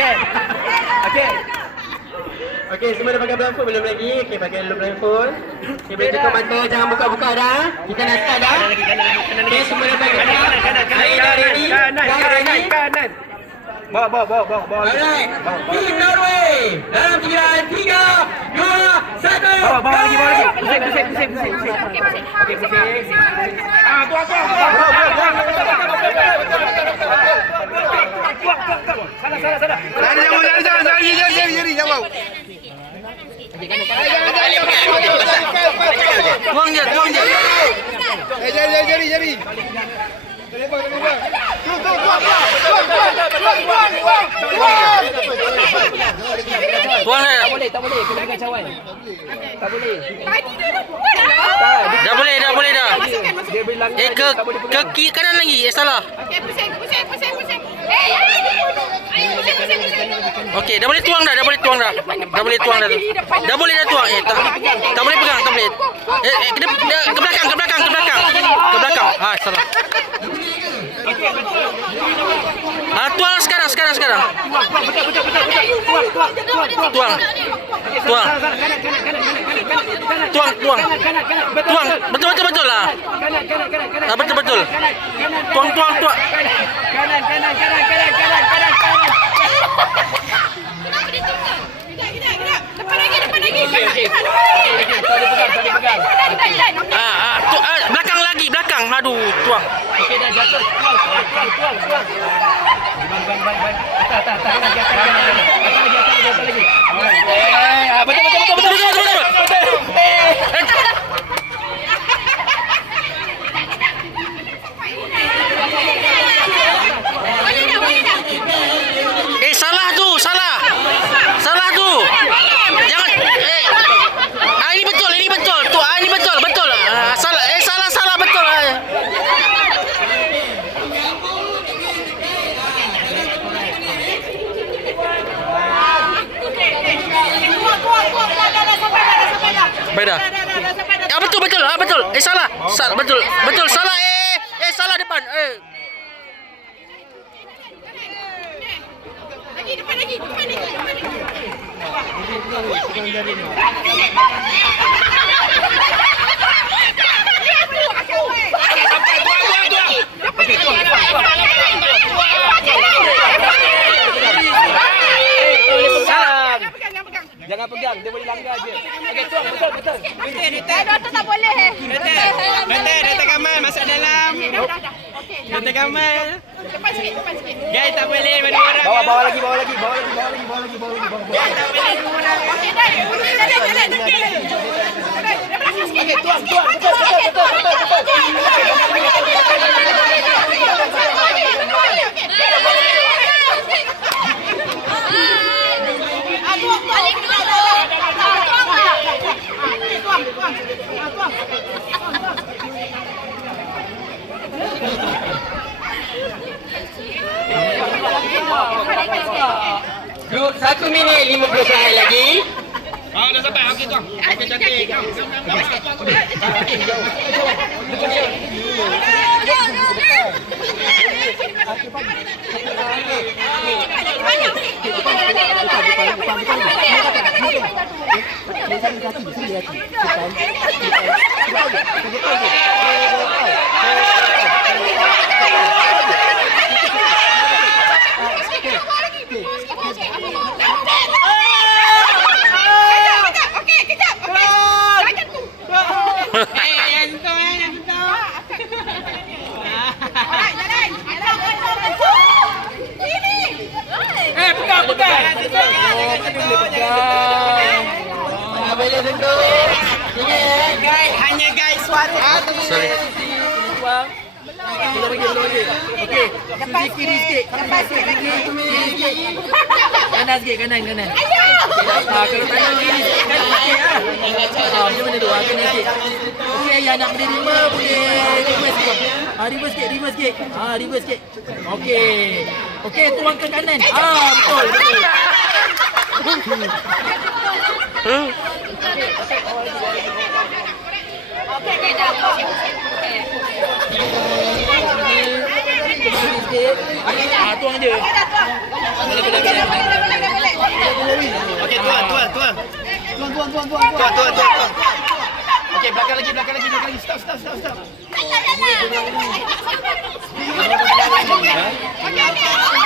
Okey. Okey. Okey, semua dah pakai blindfold belum lagi? Okey, pakai dulu blindfold. Okey, boleh tutup mata, jangan buka-buka dah. Kita nak start dah. Okey, semua dah pakai Kanan. Bawa. Alright, Team Norway dalam perkiraan 3, 2, 1. Bawa lagi. Pusing. Okey, pusing. Tuang. Sana. Jari, jauh. Tuang je. Jari. Tuang dah. Tak boleh. Kena dengan cawan. Tak boleh. Dah boleh dah. Dia beri langgar. Ke kiri kanan lagi. Salah. Pusing. Pusing. Okey, dah boleh tuang dah. Dah boleh tuang dah. Dah boleh tuang. Tak boleh pegang, tak boleh. Kena ke belakang. Ke belakang. Salah. Tuang sekarang. Tuang. Betul lah. Betul. Tuang. Kanan. Depan lagi. Tak dipegang. Belakang. Aduh, tuang. Okey, dah jatuh. Tuang. Ban. Atas lagi. Betul. Salah tu. Jangan. Ini betul. Ini betul. Salah betul. Beda. Betul. Salah. Betul. Salah. Salah depan. Depan lagi. Jangan pegang, dia boleh langgar je. Okey, tuang, betul. Betul. Tak boleh. Betul, Kamal masuk dalam. Dah. Okey. Betul, Kamal. Depan sikit. Guys, tak boleh mana orang. Bawa lagi. Okey, dah. Jalan. Dah belakang sikit. Okey, tuang. Betul. Grup 1 minit 50 saat lagi. Dah sampai. Okey, tuang. Okey, cantik. Boleh sentuh. Guys, hanya guys suara. Sorry. Kita bagi. Okey. Kiri sikit. Kanan sikit. Kalau tangan kiri sikit kan sikit macam mana tu? Kanan sikit. Okey, ayah nak berdiri boleh reverse sikit. Reverse sikit. Okey, tuang ke kanan. Betul. Okey, dah. Tuang je. Okey dah tuang. Boleh, boleh. Okey, tuan. Tuan. Okey, belakang lagi. Stop. Okey,